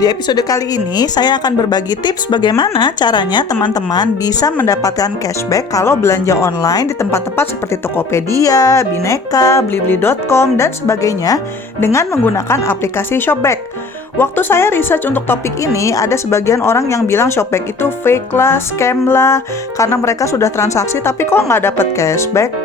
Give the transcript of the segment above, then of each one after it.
Di episode kali ini, saya akan berbagi tips bagaimana caranya teman-teman bisa mendapatkan cashback kalau belanja online di tempat-tempat seperti Tokopedia, Bineka, Blibli.com, dan sebagainya dengan menggunakan aplikasi Shopback. Waktu saya research untuk topik ini, ada sebagian orang yang bilang Shopback itu fake lah, scam lah, karena mereka sudah transaksi tapi kok nggak dapat cashback.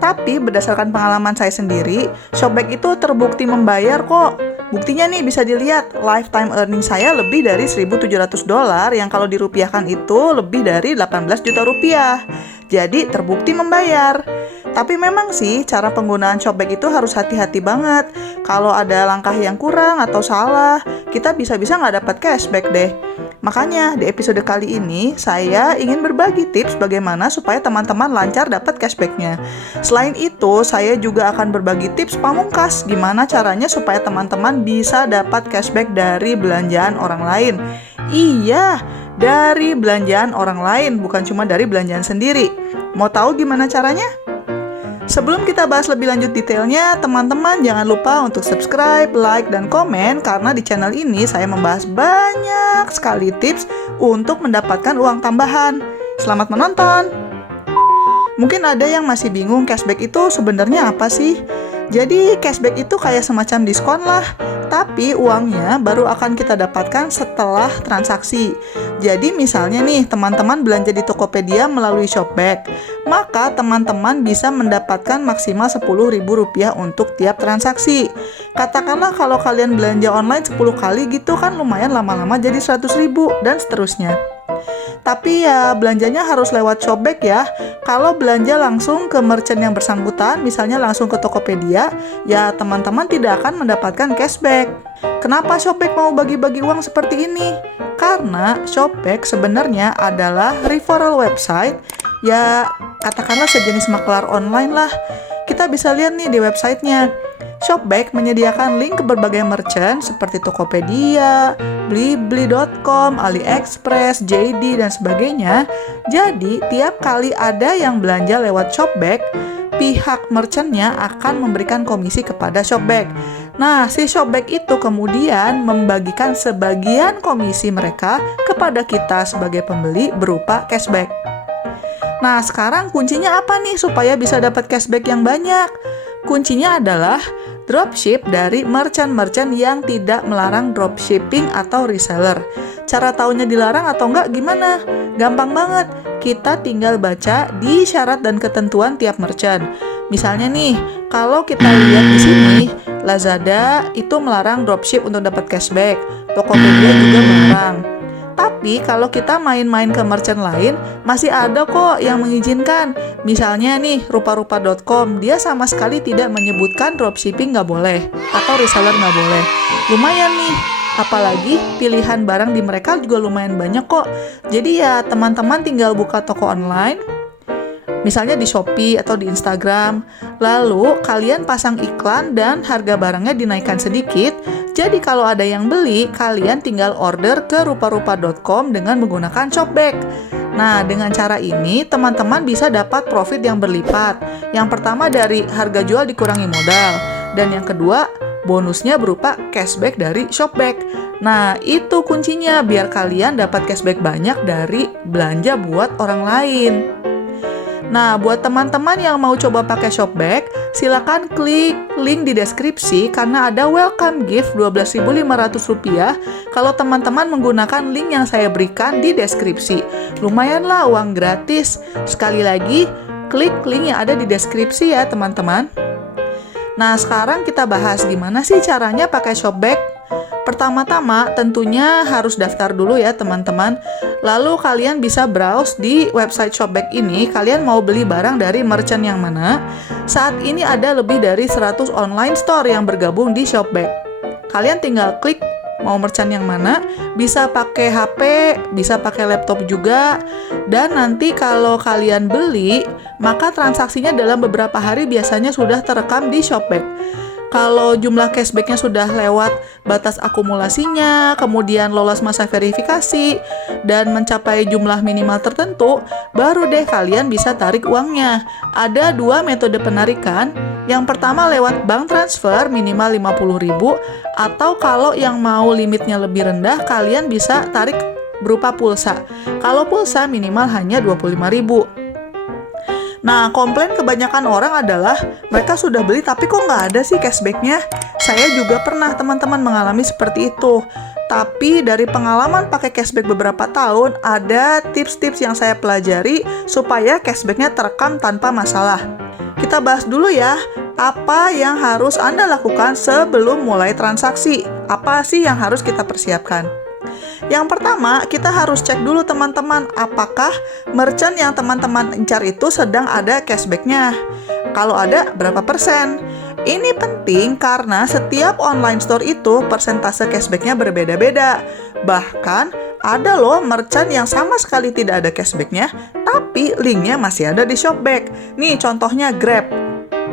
Tapi berdasarkan pengalaman saya sendiri, Shopback itu terbukti membayar kok. Buktinya nih bisa dilihat, lifetime earning saya lebih dari $1.700 yang kalau dirupiahkan itu lebih dari 18 juta rupiah. Jadi terbukti membayar. Tapi memang sih cara penggunaan Shopback itu harus hati-hati banget. Kalau ada langkah yang kurang atau salah, kita bisa-bisa nggak dapat cashback deh. Makanya di episode kali ini saya ingin berbagi tips bagaimana supaya teman-teman lancar dapat cashbacknya. Selain itu, saya juga akan berbagi tips pamungkas gimana caranya supaya teman-teman bisa dapat cashback dari belanjaan orang lain. Iya, dari belanjaan orang lain, bukan cuma dari belanjaan sendiri. Mau tahu gimana caranya? Sebelum kita bahas lebih lanjut detailnya, teman-teman jangan lupa untuk subscribe, like, dan komen karena di channel ini saya membahas banyak sekali tips untuk mendapatkan uang tambahan. Selamat menonton! Mungkin ada yang masih bingung cashback itu sebenarnya apa sih? Jadi cashback itu kayak semacam diskon lah, tapi uangnya baru akan kita dapatkan setelah transaksi. Jadi misalnya nih, teman-teman belanja di Tokopedia melalui Shopback, maka teman-teman bisa mendapatkan maksimal Rp10.000 untuk tiap transaksi. Katakanlah kalau kalian belanja online 10 kali gitu kan lumayan lama-lama jadi 100.000 dan seterusnya. Tapi ya belanjanya harus lewat Shopback ya. Kalau belanja langsung ke merchant yang bersangkutan, misalnya langsung ke Tokopedia, ya teman-teman tidak akan mendapatkan cashback. Kenapa Shopback mau bagi-bagi uang seperti ini? Karena Shopback sebenarnya adalah referral website, ya katakanlah sejenis maklar online lah. Kita bisa lihat nih di websitenya. Shopback menyediakan link ke berbagai merchant seperti Tokopedia, Blibli.com, AliExpress, JD, dan sebagainya. Jadi, tiap kali ada yang belanja lewat Shopback, pihak merchantnya akan memberikan komisi kepada Shopback. Nah, si Shopback itu kemudian membagikan sebagian komisi mereka kepada kita sebagai pembeli berupa cashback. Nah, sekarang kuncinya apa nih supaya bisa dapat cashback yang banyak? Kuncinya adalah dropship dari merchant-merchant yang tidak melarang dropshipping atau reseller. Cara taunya dilarang atau enggak gimana? Gampang banget. Kita tinggal baca di syarat dan ketentuan tiap merchant. Misalnya nih, kalau kita lihat di sini, Lazada itu melarang dropship untuk dapat cashback. Tokopedia juga melarang. Tapi kalau kita main-main ke merchant lain, masih ada kok yang mengizinkan. Misalnya nih, rupa-rupa.com, dia sama sekali tidak menyebutkan dropshipping nggak boleh, atau reseller nggak boleh. Lumayan nih, apalagi pilihan barang di mereka juga lumayan banyak kok. Jadi ya teman-teman tinggal buka toko online, misalnya di Shopee atau di Instagram, lalu kalian pasang iklan dan harga barangnya dinaikkan sedikit. Jadi kalau ada yang beli, kalian tinggal order ke rupa-rupa.com dengan menggunakan Shopback. Nah, dengan cara ini, teman-teman bisa dapat profit yang berlipat. Yang pertama dari harga jual dikurangi modal. Dan yang kedua, bonusnya berupa cashback dari Shopback. Nah, itu kuncinya biar kalian dapat cashback banyak dari belanja buat orang lain. Nah, buat teman-teman yang mau coba pakai Shopback, silakan klik link di deskripsi karena ada welcome gift Rp12.500 kalau teman-teman menggunakan link yang saya berikan di deskripsi. Lumayanlah uang gratis. Sekali lagi, klik link yang ada di deskripsi ya teman-teman. Nah, sekarang kita bahas gimana sih caranya pakai Shopback. Pertama-tama tentunya harus daftar dulu ya teman-teman. Lalu kalian bisa browse di website Shopback ini, kalian mau beli barang dari merchant yang mana. Saat ini ada lebih dari 100 online store yang bergabung di Shopback. Kalian tinggal klik mau merchant yang mana, bisa pakai HP, bisa pakai laptop juga. Dan nanti kalau kalian beli, maka transaksinya dalam beberapa hari biasanya sudah terekam di Shopback. Kalau jumlah cashbacknya sudah lewat batas akumulasinya, kemudian lolos masa verifikasi, dan mencapai jumlah minimal tertentu, baru deh kalian bisa tarik uangnya. Ada 2 metode penarikan. Yang pertama lewat bank transfer minimal 50.000, atau kalau yang mau limitnya lebih rendah, kalian bisa tarik berupa pulsa. Kalau pulsa minimal hanya 25.000. Nah, komplain kebanyakan orang adalah mereka sudah beli tapi kok nggak ada sih cashbacknya. Saya juga pernah teman-teman mengalami seperti itu. Tapi dari pengalaman pakai cashback beberapa tahun, ada tips-tips yang saya pelajari supaya cashbacknya terekam tanpa masalah. Kita bahas dulu ya, apa yang harus Anda lakukan sebelum mulai transaksi? Apa sih yang harus kita persiapkan? Yang pertama, kita harus cek dulu teman-teman, apakah merchant yang teman-teman incar itu sedang ada cashbacknya. Kalau ada, berapa persen? Ini penting karena setiap online store itu persentase cashbacknya berbeda-beda. Bahkan, ada loh merchant yang sama sekali tidak ada cashbacknya, tapi linknya masih ada di Shopback. Nih contohnya Grab,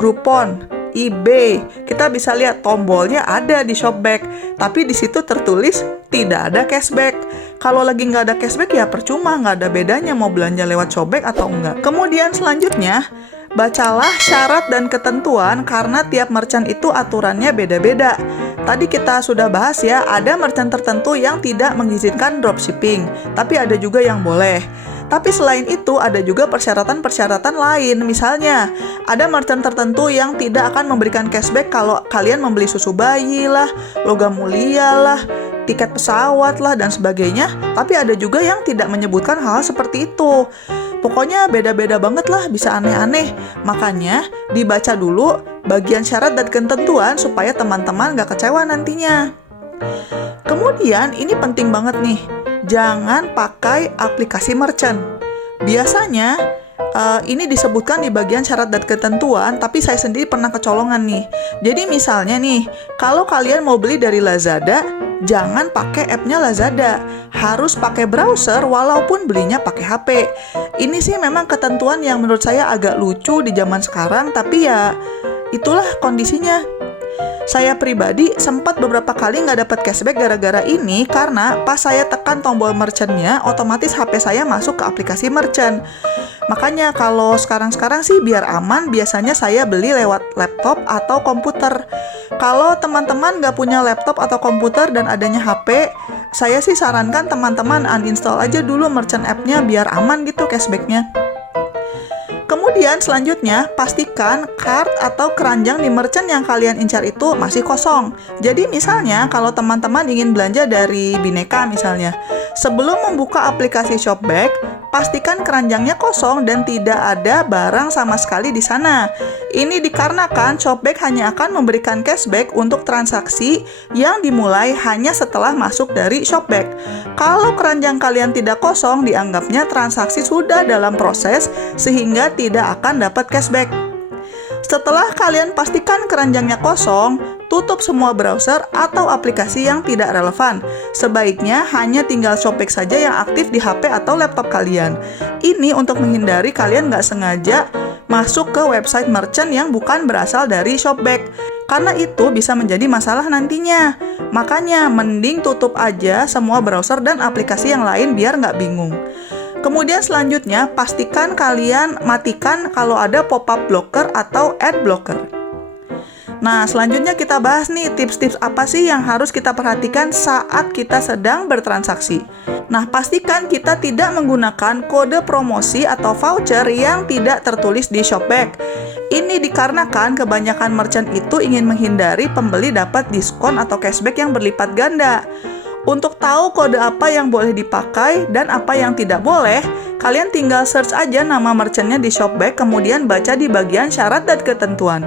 Groupon, eBay. Kita bisa lihat tombolnya ada di Shopback, tapi di situ tertulis tidak ada cashback. Kalau lagi nggak ada cashback ya percuma, nggak ada bedanya mau belanja lewat Shopback atau enggak. Kemudian selanjutnya, bacalah syarat dan ketentuan karena tiap merchant itu aturannya beda-beda. Tadi kita sudah bahas ya, ada merchant tertentu yang tidak mengizinkan dropshipping, tapi ada juga yang boleh. Tapi selain itu ada juga persyaratan-persyaratan lain. Misalnya, ada merchant tertentu yang tidak akan memberikan cashback kalau kalian membeli susu bayi lah, logam mulia lah, tiket pesawat lah, dan sebagainya. Tapi ada juga yang tidak menyebutkan hal seperti itu. Pokoknya beda-beda banget lah, bisa aneh-aneh. Makanya dibaca dulu bagian syarat dan ketentuan supaya teman-teman gak kecewa nantinya. Kemudian ini penting banget nih, jangan pakai aplikasi merchant. Biasanya ini disebutkan di bagian syarat dan ketentuan, tapi saya sendiri pernah kecolongan nih. Jadi misalnya nih, kalau kalian mau beli dari Lazada, jangan pakai app-nya Lazada. Harus pakai browser walaupun belinya pakai HP. Ini sih memang ketentuan yang menurut saya agak lucu di zaman sekarang, tapi ya itulah kondisinya. Saya pribadi sempat beberapa kali nggak dapat cashback gara-gara ini karena pas saya tekan tombol merchant-nya, otomatis HP saya masuk ke aplikasi merchant. Makanya kalau sekarang-sekarang sih biar aman, biasanya saya beli lewat laptop atau komputer. Kalau teman-teman nggak punya laptop atau komputer dan adanya HP, saya sih sarankan teman-teman uninstall aja dulu merchant app-nya biar aman gitu cashback-nya. Kemudian selanjutnya, pastikan cart atau keranjang di merchant yang kalian incar itu masih kosong. Jadi misalnya kalau teman-teman ingin belanja dari Bineka misalnya, sebelum membuka aplikasi Shopback, pastikan keranjangnya kosong dan tidak ada barang sama sekali di sana. Ini dikarenakan Shopback hanya akan memberikan cashback untuk transaksi yang dimulai hanya setelah masuk dari Shopback. Kalau keranjang kalian tidak kosong, dianggapnya transaksi sudah dalam proses sehingga tidak akan dapat cashback. Setelah kalian pastikan keranjangnya kosong, tutup semua browser atau aplikasi yang tidak relevan. Sebaiknya hanya tinggal Shopback saja yang aktif di HP atau laptop kalian. Ini untuk menghindari kalian nggak sengaja masuk ke website merchant yang bukan berasal dari Shopback. Karena itu bisa menjadi masalah nantinya. Makanya mending tutup aja semua browser dan aplikasi yang lain biar nggak bingung. Kemudian selanjutnya, pastikan kalian matikan kalau ada pop-up blocker atau ad blocker. Nah, selanjutnya kita bahas nih tips-tips apa sih yang harus kita perhatikan saat kita sedang bertransaksi. Nah, pastikan kita tidak menggunakan kode promosi atau voucher yang tidak tertulis di Shopback. Ini dikarenakan kebanyakan merchant itu ingin menghindari pembeli dapat diskon atau cashback yang berlipat ganda. Untuk tahu kode apa yang boleh dipakai dan apa yang tidak boleh, kalian tinggal search aja nama merchantnya di Shopback, kemudian baca di bagian syarat dan ketentuan.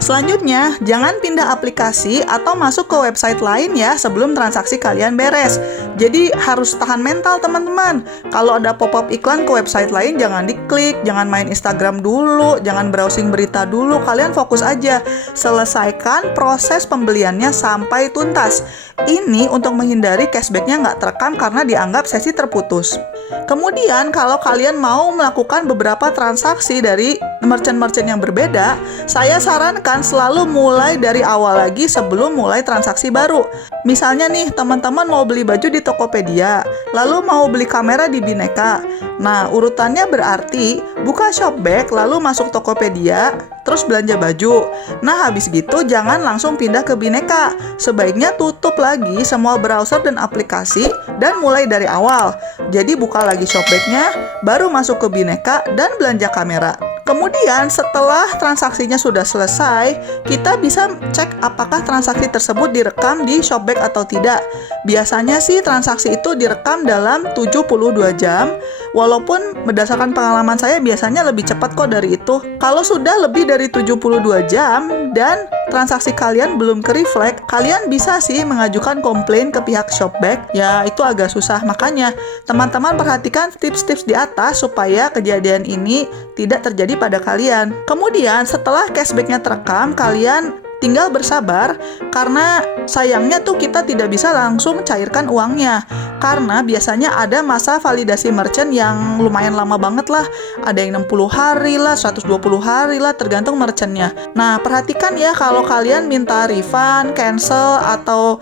Selanjutnya, jangan pindah aplikasi atau masuk ke website lain ya sebelum transaksi kalian beres. Jadi harus tahan mental teman-teman. Kalau ada pop-up iklan ke website lain jangan diklik, jangan main Instagram dulu, jangan browsing berita dulu, kalian fokus aja. Selesaikan proses pembeliannya sampai tuntas. Ini untuk menghindari cashbacknya nggak terekam karena dianggap sesi terputus. Kemudian kalau kalian mau melakukan beberapa transaksi dari merchant-merchant yang berbeda, saya sarankan usahakan selalu mulai dari awal lagi sebelum mulai transaksi baru. Misalnya nih, teman-teman mau beli baju di Tokopedia, lalu mau beli kamera di Bineka. Nah, urutannya berarti buka Shopback, lalu masuk Tokopedia, terus belanja baju. Nah, habis gitu jangan langsung pindah ke Bineka. Sebaiknya tutup lagi semua browser dan aplikasi dan mulai dari awal. Jadi buka lagi Shopback-nya, baru masuk ke Bineka dan belanja kamera. Kemudian setelah transaksinya sudah selesai, kita bisa cek apakah transaksi tersebut direkam di Shopback atau tidak. Biasanya sih transaksi itu direkam dalam 72 jam, walaupun berdasarkan pengalaman saya biasanya lebih cepat kok dari itu. Kalau sudah lebih dari 72 jam dan transaksi kalian belum ke-reflect, kalian bisa sih mengajukan komplain ke pihak Shopback. Ya, itu agak susah. Makanya, teman-teman perhatikan tips-tips di atas supaya kejadian ini tidak terjadi pada kalian. Kemudian, setelah cashback-nya terekam, kalian tinggal bersabar karena sayangnya tuh kita tidak bisa langsung cairkan uangnya. Karena biasanya ada masa validasi merchant yang lumayan lama banget lah. Ada yang 60 hari lah, 120 hari lah, tergantung merchantnya. Nah, perhatikan ya kalau kalian minta refund, cancel, atau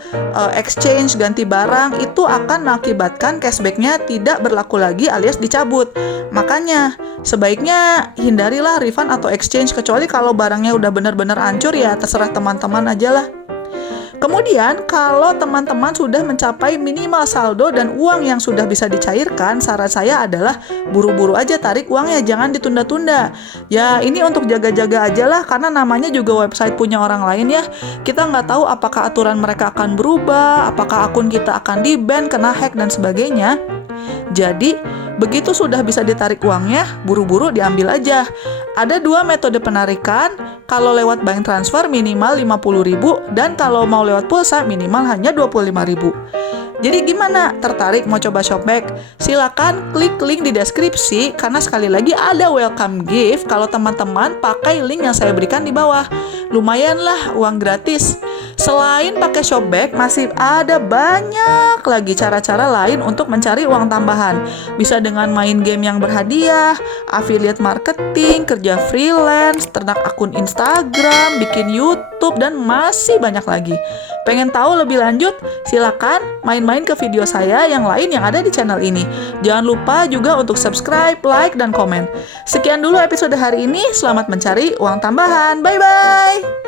exchange, ganti barang, itu akan mengakibatkan cashback-nya tidak berlaku lagi alias dicabut. Makanya, sebaiknya hindarilah refund atau exchange, kecuali kalau barangnya udah benar-benar hancur ya terserah teman-teman aja lah. Kemudian, kalau teman-teman sudah mencapai minimal saldo dan uang yang sudah bisa dicairkan, saran saya adalah buru-buru aja tarik uangnya, jangan ditunda-tunda. Ya, ini untuk jaga-jaga aja lah, karena namanya juga website punya orang lain ya. Kita nggak tahu apakah aturan mereka akan berubah, apakah akun kita akan di-ban, kena hack, dan sebagainya. Jadi, begitu sudah bisa ditarik uangnya, buru-buru diambil aja. Ada 2 metode penarikan, kalau lewat bank transfer minimal 50.000 dan kalau mau lewat pulsa minimal hanya 25.000. Jadi gimana? Tertarik mau coba Shopback? Silakan klik link di deskripsi karena sekali lagi ada welcome gift kalau teman-teman pakai link yang saya berikan di bawah. Lumayan lah uang gratis. Selain pakai Shopback, masih ada banyak lagi cara-cara lain untuk mencari uang tambahan. Bisa dengan main game yang berhadiah, affiliate marketing, kerja freelance, ternak akun Instagram, bikin YouTube, dan masih banyak lagi. Pengen tahu lebih lanjut? Silakan main-main ke video saya yang lain yang ada di channel ini. Jangan lupa juga untuk subscribe, like, dan komen. Sekian dulu episode hari ini. Selamat mencari uang tambahan. Bye-bye!